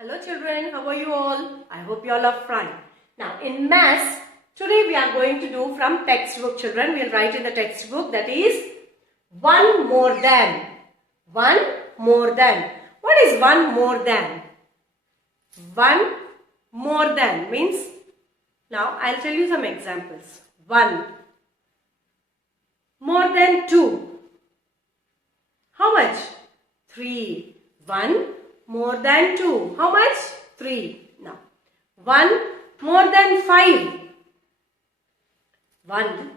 Hello children, how are you all? I hope you all are fine. Now in maths, today we are going to do from textbook children. We will write in the textbook, that is one more than. One more than. What is one more than? One more than means, now I will tell you some examples. One more than two. How much? Three. One more than two. How much? Three. Now, one more than five. One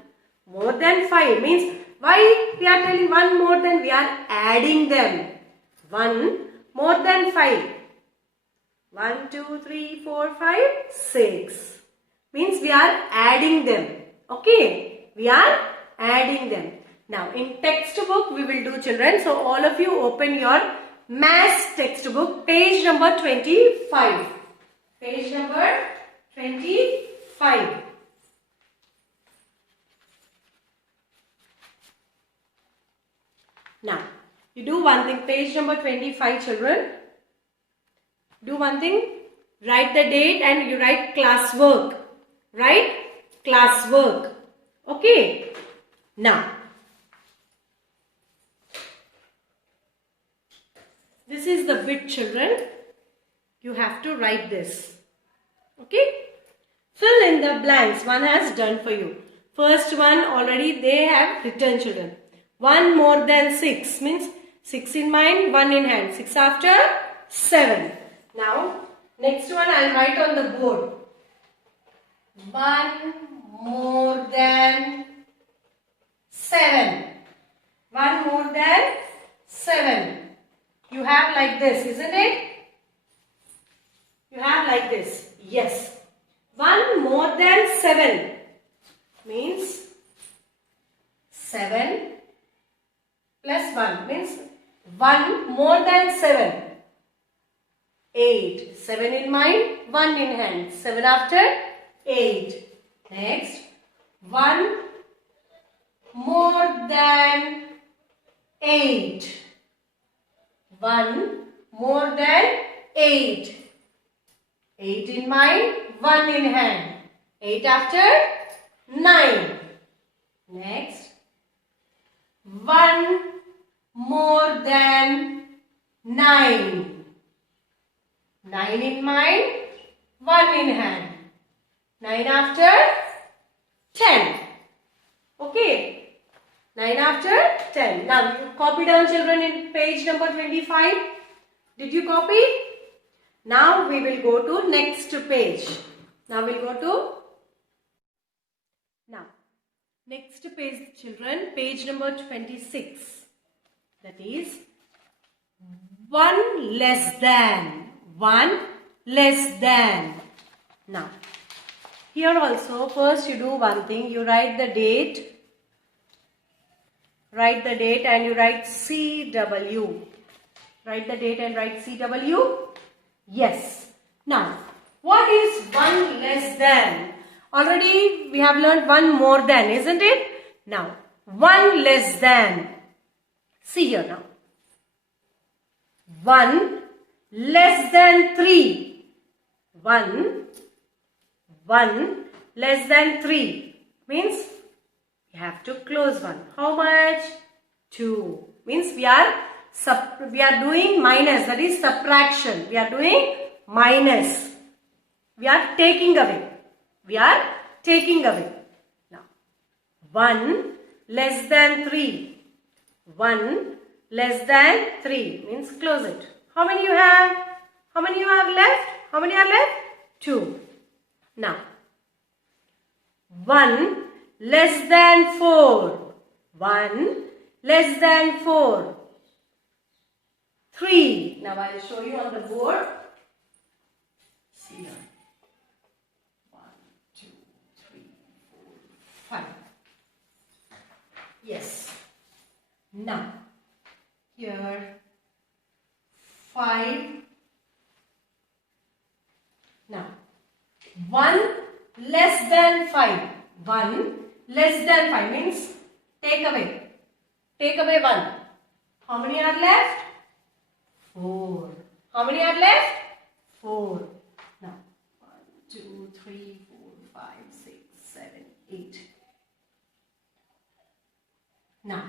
more than five means, why we are telling one more than? We are adding them. One more than five. 1, 2, 3, 4, 5, 6. Means we are adding them. Okay? We are adding them. Now, in textbook we will do children. So, all of you open your maths textbook, page number 25. Page number 25. Now, you do one thing, page number 25 children. Do one thing, write the date and you write classwork. Write classwork. Okay. Now, this is the bit children. You have to write this. Okay. Fill in the blanks. One has done for you. First one already they have written children. One more than 6 means 6 in mind, 1 in hand. 6 after 7. Now, next one I will write on the board. One more than 7. One more than 7. You have like this, isn't it? You have like this. Yes. One more than 7 means 7 plus 1 means 1 more than 7. 8. 7 in mind, 1 in hand. 7 after 8. Next, 1 more than 8. 1 more than 8. 8 in mind, 1 in hand. 8 after 9. Next, 1 more than 9. 9 in mind, 1 in hand. 9 after 10. Okay. 9 after 10. Now you copy down children in page number 25. Did you copy? Now we will go to next page. Now we will go to next page children, page number 26. That is 1 less than. 1 less than. Now here also first you do one thing. You write the date. Write the date and you write CW. Write the date and write CW. Yes. Now, what is 1 less than? Already we have learned 1 more than, isn't it? Now, 1 less than. See here now. 1 less than 3. 1 less than 3 means you have to close one. How much? 2. Means we are doing minus, that is subtraction. We are doing minus. We are taking away. We are taking away. Now, 1 less than 3. 1 less than 3 means close it. How many you have? How many you have left? How many are left? 2. Now, 1 less than 4. 1 less than 4. 3. Now I will show you on the board. See here. 1, 2, 3, 4, 5. Yes. Now, here 5. Now, 1 less than 5. 1 less than 5 means take away. Take away 1. How many are left? 4. How many are left? 4. Now 1, 2, 3, 4, 5, 6, 7, 8. Now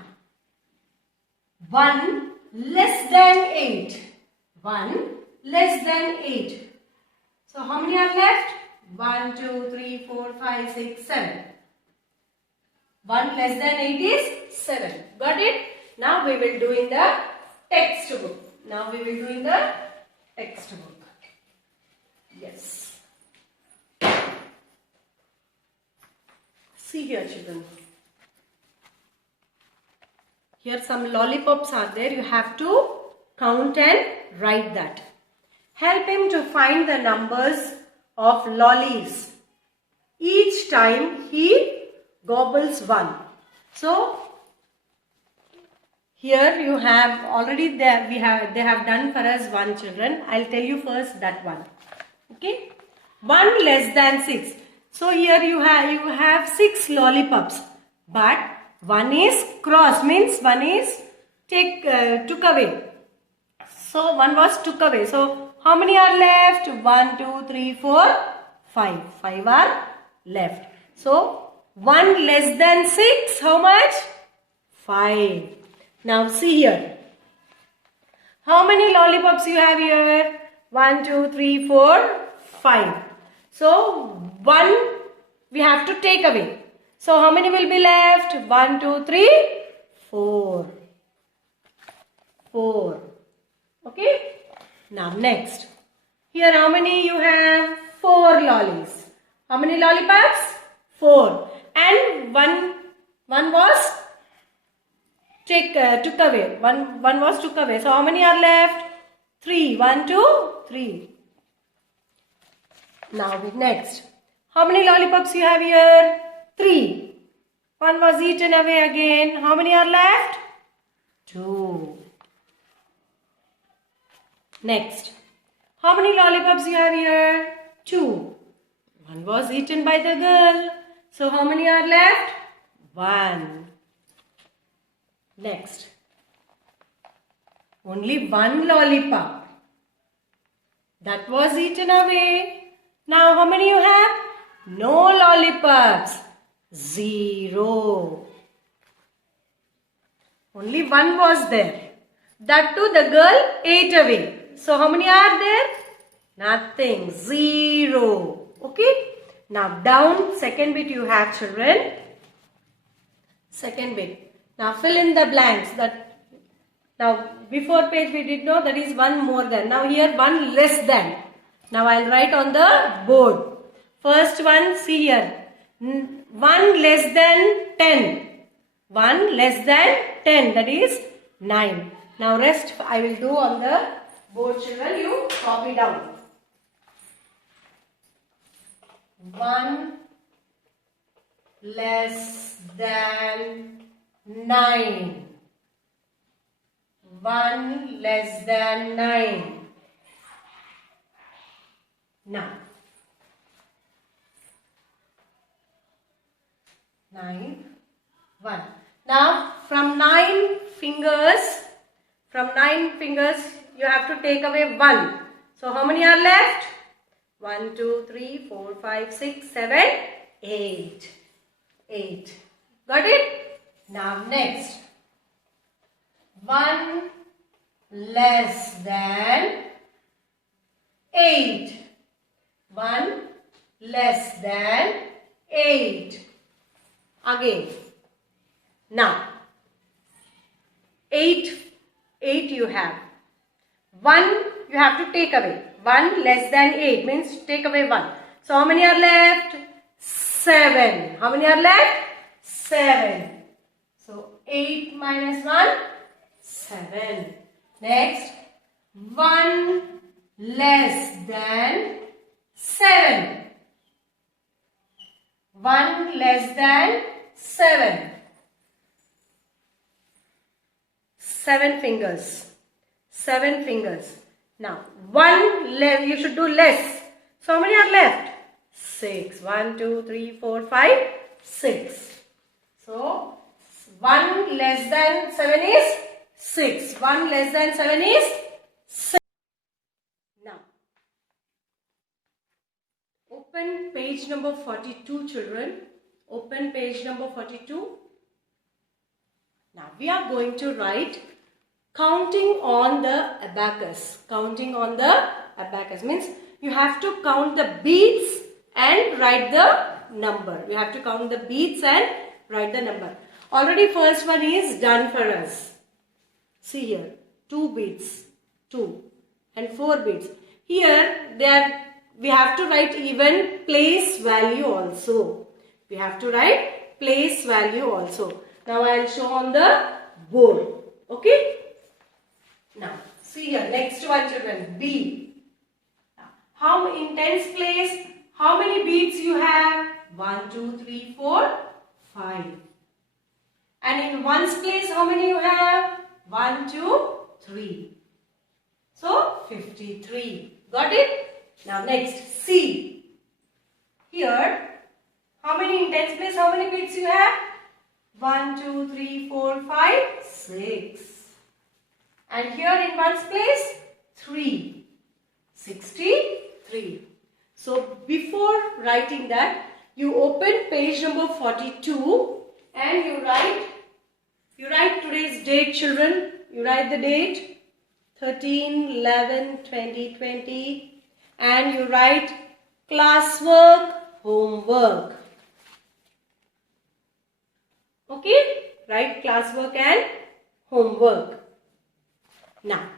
1 less than 8. 1 less than 8. So how many are left? 1, 2, 3, 4, 5, 6, 7. 1 less than 8 is 7. Got it? Now we will do in the textbook. Now we will do in the textbook. Yes. See here, children. Here some lollipops are there. You have to count and write that. Help him to find the numbers of lollies. Each time he gobbles one. So here you have already there they have done for us one, children. I'll tell you first that one. Okay, 1 less than 6. So here you have 6 lollipops, but one is crossed, means one is took away. So one was took away. So how many are left? 1, 2, 3, 4, 5. 5 are left. So 1 less than 6, how much? 5. Now see here. How many lollipops you have here? 1, 2, 3, 4, 5. So 1 we have to take away. So how many will be left? 1, 2, 3, 4. 4. Okay. Now next. Here how many you have? 4 lollies. How many lollipops? 4. And one was took away. One was took away. So how many are left? 3. 1, 2, 3. Now next. How many lollipops you have here? 3. One was eaten away again. How many are left? 2. Next. How many lollipops you have here? 2. One was eaten by the girl. So how many are left? 1. Next. Only 1 lollipop. That was eaten away. Now how many you have? No lollipops. 0. Only 1 was there. That too the girl ate away. So how many are there? Nothing. 0. Okay. Now down, second bit you have, children. Second bit. Now fill in the blanks. Now before page we did know that is 1 more than. Now here 1 less than. Now I will write on the board. First one, see here. 1 less than 10. 1 less than 10, that is 9. Now rest I will do on the board, children. You copy down. 1 less than 9. 1 less than 9. Now 9, 1. Now from 9 fingers you have to take away 1. So how many are left? 1, 2, 3, 4, 5, 6, 7, 8. 8. Got it? Now next. 1 less than 8. 1 less than 8. Again. Now 8 you have. 1 you have to take away. 1 less than 8 means take away 1. So how many are left? 7. How many are left? 7. So 8 minus 1, 7. Next, 1 less than 7. 1 less than 7. 7 fingers. 7 fingers. Now, 1 less, you should do less. So, how many are left? 6. 1, 2, 3, 4, 5, 6. So, 1 less than 7 is 6. 1 less than 7 is 6. Now, Open page number 42, children. Open page number 42. Now we are going to write counting on the abacus. Counting on the abacus means you have to count the beats and write the number. You have to count the beats and write the number. Already first one is done for us. See here, 2 beats, 2 and 4 beats. Here we have to write even place value also. We have to write place value also. Now I will show on the board. Okay. Now see here, next one children, B. How in tens place, how many beats you have? 1, 2, 3, 4, 5. And in ones place, how many you have? 1, 2, 3. So 53. Got it? Now next, C. Here, how many in tens place, how many beats you have? 1, 2, 3, 4, 5, 6. And here in ones place, 3. 63. So before writing that, you open page number 42 and you write today's date, children. You write the date 13/11/2020 and you write classwork, homework. Okay, write classwork and homework. Now,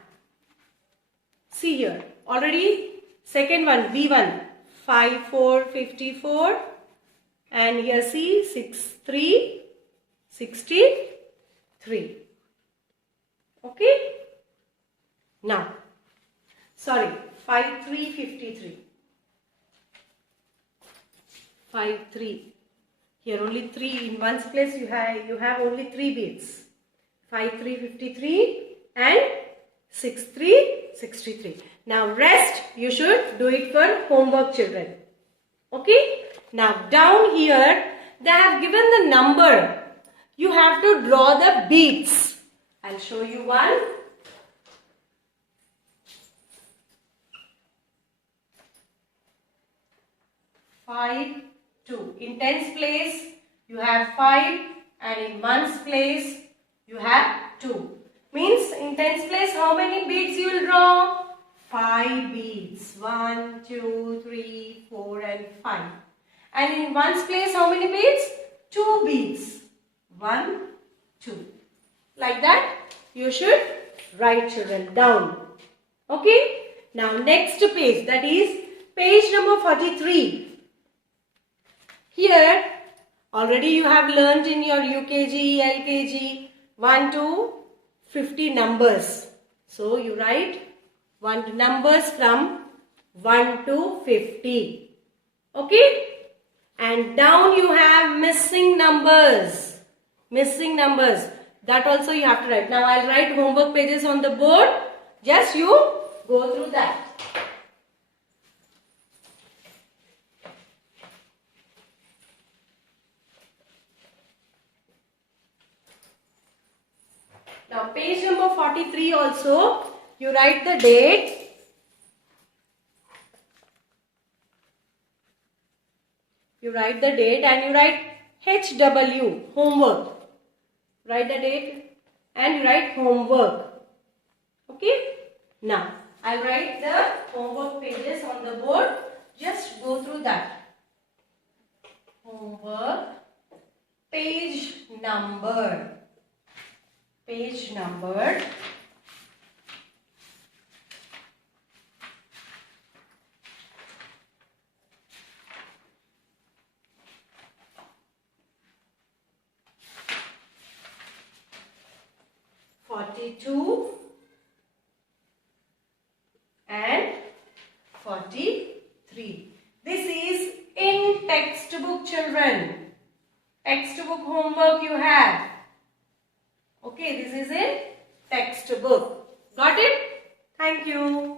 see here, already second one, B1, 5, 4, 54 and here see 6, 3, 63. Okay. Now, sorry, 5, 3, 53. 5, 3. Here only 3 in ones place you have only 3 beats. 5, 3, 53 and 6, 3, 63. Now rest you should do it for homework, children. Okay. Now down here they have given the number. You have to draw the beats. I'll show you one. Five, 2. In tens place you have 5 and in ones place you have 2. Means in tens place how many beats you will draw? 5 beats. 1, 2, 3, 4 and 5. And in ones place how many beats? 2 beats. 1, 2. Like that you should write, children, down. Okay. Now next page, that is page number 43. Here already you have learnt in your UKG, LKG 1 to 50 numbers. So you write numbers from 1 to 50. Okay. And down you have missing numbers. Missing numbers. That also you have to write. Now I'll write homework pages on the board. Just you go through that. Now page number 43 also, you write the date. You write the date and you write HW, homework. Write the date and you write homework. Okay. Now, I'll write the homework pages on the board. Just go through that. Homework, page number. Page number. (42) and 43. This is in textbook, children. Textbook homework you have. Okay, this is in textbook. Got it? Thank you.